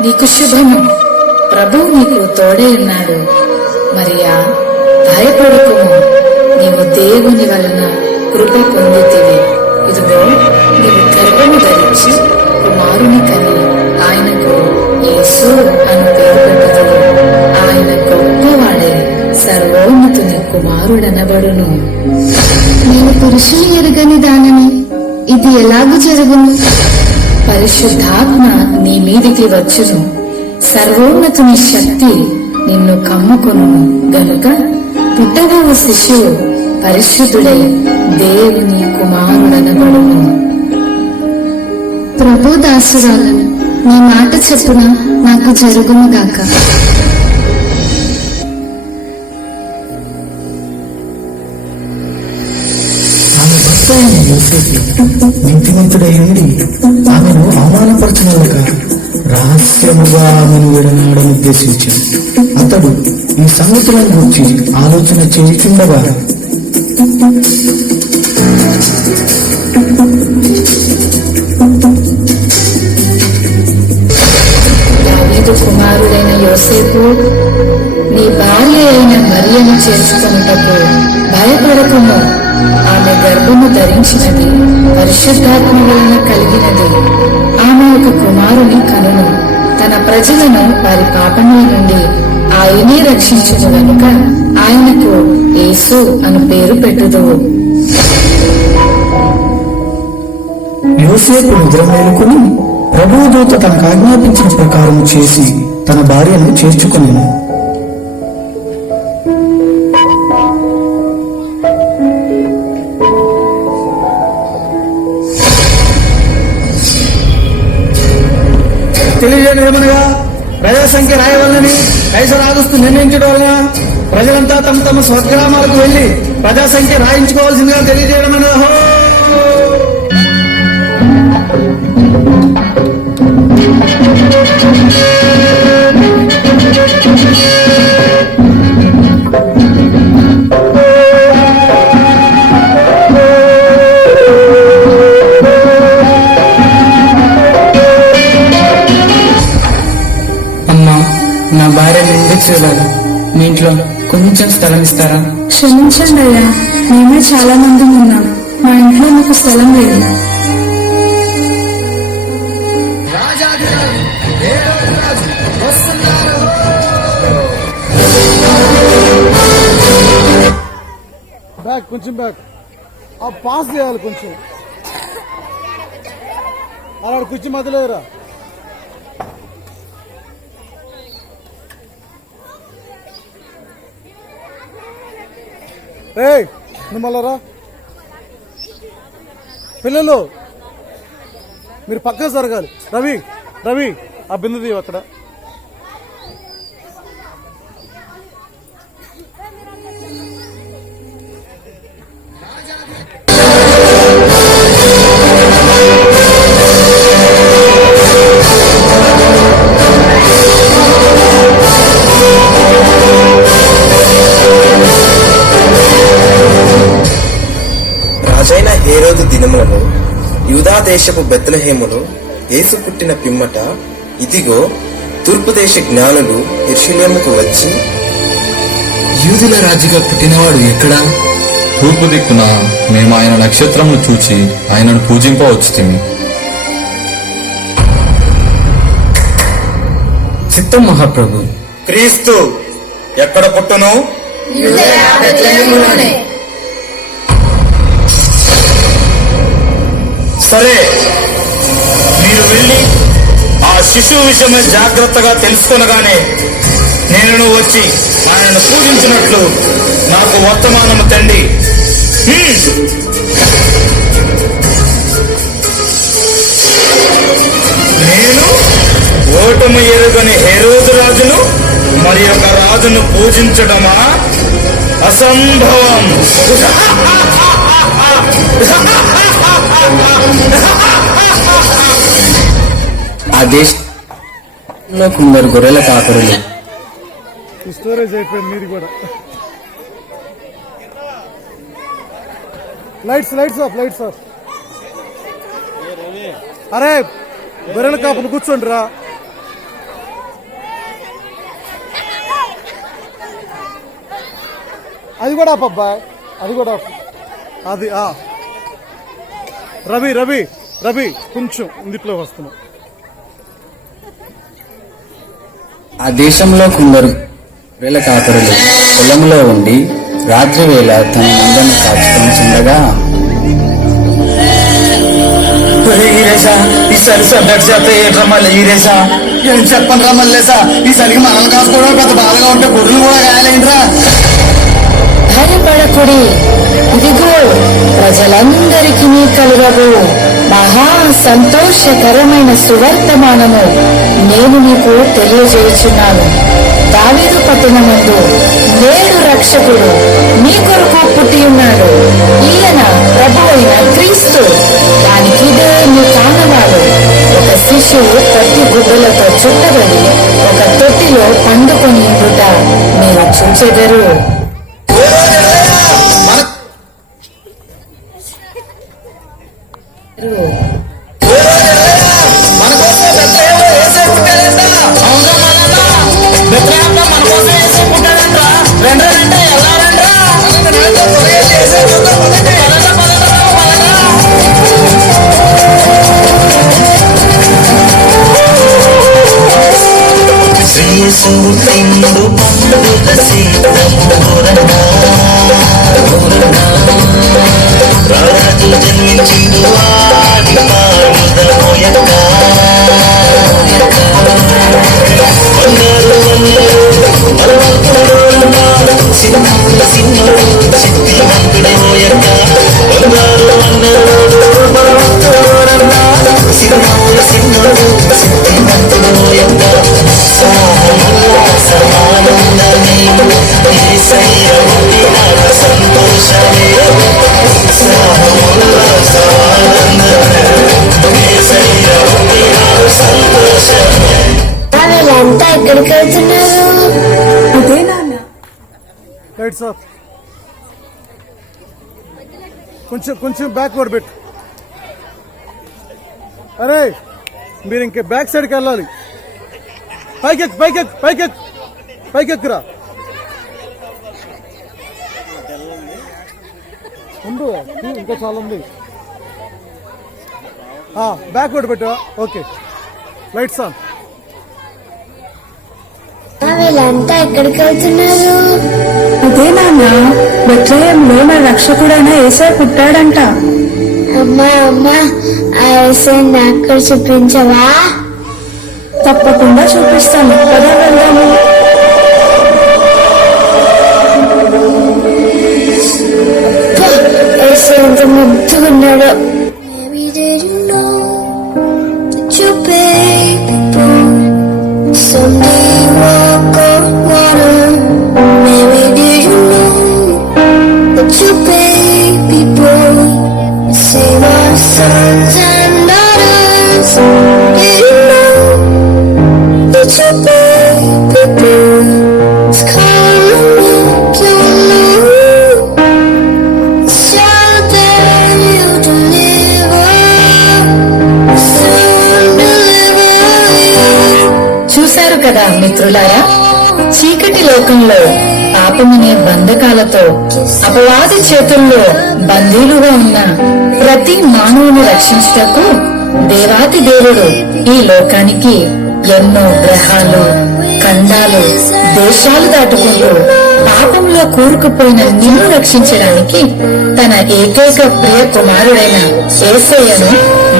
నీకు శుభము, ప్రభువు నీకు తోడే ఉన్నాడు. మరియా, భయపడకుము, నీవు దేవుని వలన కృప పొందితివి. ఇదిగో, నీవు గర్భము ధరించి కుమారుని కని ఆయనకు యేసు అని పేరు పెట్టుదువు. ఆయన గొప్పవాడే, సర్వోన్నతుని కుమారుడనబడును. నేను పురుషుని ఎరుగని దానిని, ఇది ఎలాగూ జరుగును? పరిశుద్ధాత్మ నీ మీదికి వచ్చును, సర్వోన్నతుని శక్తి నిన్ను కమ్ముకొనును గనుక పుట్టబోవు శిశువు పరిశుద్ధుడై దేవుని కుమారుడనబడును. ప్రభు దాసురాలను, నీ మాట చెప్పున నాకు జరుగును గాక. ఆమె భర్త అయిన యోసేపు నీతిమంతుడై ఉండి ఆమెను అవమానపరచనలక రహస్యముగా ఆమెను విడనాడని ఉద్దేశించాడు. అతడు ఈ సంగతులను గురించి ఆలోచన చేయుచుండగా దావీదు కుమారుడైన యోసేపు, నీ భార్య అయిన మరియను చేర్చుకొనుటకు భయపడకుము. ఆమె గర్భము ధరించినది పరిశుద్ధాత్మ వలన కలిగినది. ఆమె ఒక కుమారుని కనును. తన ప్రజలను వారి పాపముల నుండి ఆయనే రక్షించును గనుక ఆయనకు యేసు అను పేరు పెట్టుదువు. యోసేపు నిద్ర మేలుకుని ప్రభువు దూత తనకు ఆజ్ఞాపించిన ప్రకారం చేసి తన భార్యను చేర్చుకొనెను. తెలియజేయమనగా ప్రజాసంఖ్య రాయవలనని కైసర్ ఆగస్టు నిర్ణయించడం వలన ప్రజలంతా తమ తమ స్వగ్రామాలకు వెళ్లి ప్రజాసంఖ్య రాయించుకోవాల్సిందిగా తెలియజేయమనగా. నా భార్య ఇంటికి చూడాలి, మీ ఇంట్లో కొంచెం స్థలం ఇస్తారా? క్షమించండి అయ్యా, మేమే చాలా మంది ఉన్నాం, మా ఇంట్లో మీకు స్థలం లేదు. బ్యాక్ కొంచెం బ్యాక్ ఆ పాస్ చేయాలి కొంచెం అలా కుర్చీ మధ్యలేరా. ఏయ్ నువ్వు మళ్ళా రా. పిల్లలు మీరు పక్కన జరగాలి. రవి రవి ఆ బిందు తీయు అక్కడ. రాజైన హేరోదు దినములలో యూదా దేశపు బెత్లెహేములో యేసు పుట్టిన పిమ్మట, ఇదిగో తూర్పు దేశ జ్ఞానులు యెరూషలేముకు వచ్చి, యూదుల రాజుగా పుట్టినవాడు ఎక్కడా? తూర్పు దిక్కున మేము ఆయన నక్షత్రమును చూచి ఆయనను పూజింపవచ్చుతిమి. చిత్తం మహాప్రభు. క్రీస్తు ఎక్కడ పుట్టును? సరే, మీరు వెళ్ళి ఆ శిశువు విషయమై జాగ్రత్తగా తెలుసుకొనగానే నేను వచ్చి ఆయనను పూజించినట్లు నాకు వర్తమానము తండి. నేను ఓటమి ఎరుగని హెరోదు రాజును మరి ఒక రాజును పూజించడమా? అసంభవం. ఆ దేశంలో కొందరు గొర్రెల కాపరులు. స్టోరేజ్ అయిపోయింది మీది కూడా. Lights off. అరే గొర్రెల కాపులు కూర్చోండి రా. అది కూడా అబ్బాయి, అది కూడా ఆపు. అది రవి రవి రవి కొంచెం ఇందులో వస్తున్నా. ఆ దేశంలో కొందరు వేల కాపరులు పొలంలో ఉండి రాత్రి వేళ తన మందను కాచుకొని చుండగా ఈరేసా ఈసారి సబ్జెక్ట్ చేస్తే ఏట్రా మళ్ళీ ఈరేసా ఏం చెప్పండి రా మళ్ళీసా ఈసారికి మనల్ని కాసుకోవడం పెద్ద బాధగా ఉంటే గొర్రెలు కూడా గాయాలేంట్రా. భయపడకుడి, ఇదిగో ప్రజలందరికీ కలుగవు మహా సంతోషకరమైన సువర్తమానము నేను నీకు తెలియజేయుచున్నాను. దావీదు పట్టణమందు నేడు రక్షకుడు నీ కొరకు పుట్టి ఉన్నాడు. ఈయన ప్రభువైన క్రీస్తు. దానికిదే నీ కానవాడు. ఒక శిశువు పత్తి గుడ్డలతో చుట్టబడి ఒక తొట్టిలో పండుకొని ఉండుట మీరు చూచెదరు. రాజు జన్మించిండు ఆది మారుదమోయక్క బంగారు సిన్నోడు సిన్నోడు శక్తివంతుడోయక్క బంగారు సిన్నోడు సిన్నోడు శక్తివంతుడోయక్క సమానందమే ఏసయ్య పుట్టిన సంతోషమే వాళ్ళంతా ఎక్కడికి వెళ్తున్నారు? అదే నాన్న. Lights off. కొంచెం కొంచెం బ్యాక్వర్డ్ పెట్టు. అరే మీరు ఇంకే బ్యాక్ సైడ్కి వెళ్ళాలి. పైకెక్ పైకెక్ పైకెక్ పైకెక్కురా. ఉండు, ఇంకా చాలా ఉంది. బ్యాక్వర్డ్ పెట్టు. Okay, lights on. వీళ్ళంతా ఎక్కడికి వెళ్తున్నారు? అదే నాన్న, బెత్లెహేంలో మన రక్షకుడైన యేసయ్య పుట్టాడంట. అమ్మా అమ్మా, ఆ యేసయ్యని అక్కడ చూపించవా? తప్పకుండా చూపిస్తాను, పద వెళ్దాము. యేసయ్య ఎంత ముద్దుగా ఉన్నాడో. Sons and daughters, did you know that your baby boy is coming to you? Shelter you deliver, soon deliver you. చూశారు కదా మిత్రులారా, చీకటి లోకంలో పాపమనే బంధకాలతో అపవాది చేతుల్లో బందీలుగా ఉన్న ప్రతి మానవుని రక్షించుటకు దేవాతి దేవుడు ఈ లోకానికి ఎన్నో గ్రహాలు, ఖండాలు, దేశాలు దాటుకుంటూ పాపంలో కూరుకుపోయిన నిన్ను రక్షించడానికి తన ఏకైక ప్రియ కుమారుడైన యేసయ్యను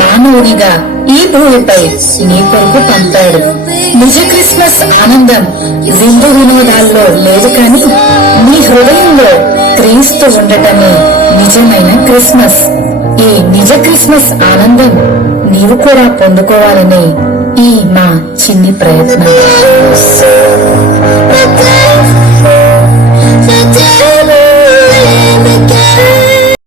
మానవునిగా ఈ భూమిపై నీ కొరకు పంపాడు. నిజ క్రిస్మస్ ఆనందం విందు వినోదాల్లో లేదు కాని నీ హృదయంలో క్రీస్తు ఉండటమే నిజమైన క్రిస్మస్. ఈ నిజ క్రిస్మస్ ఆనందం నీవు కూడా పొందుకోవాలని ఈ మా చిన్ని ప్రయత్నం.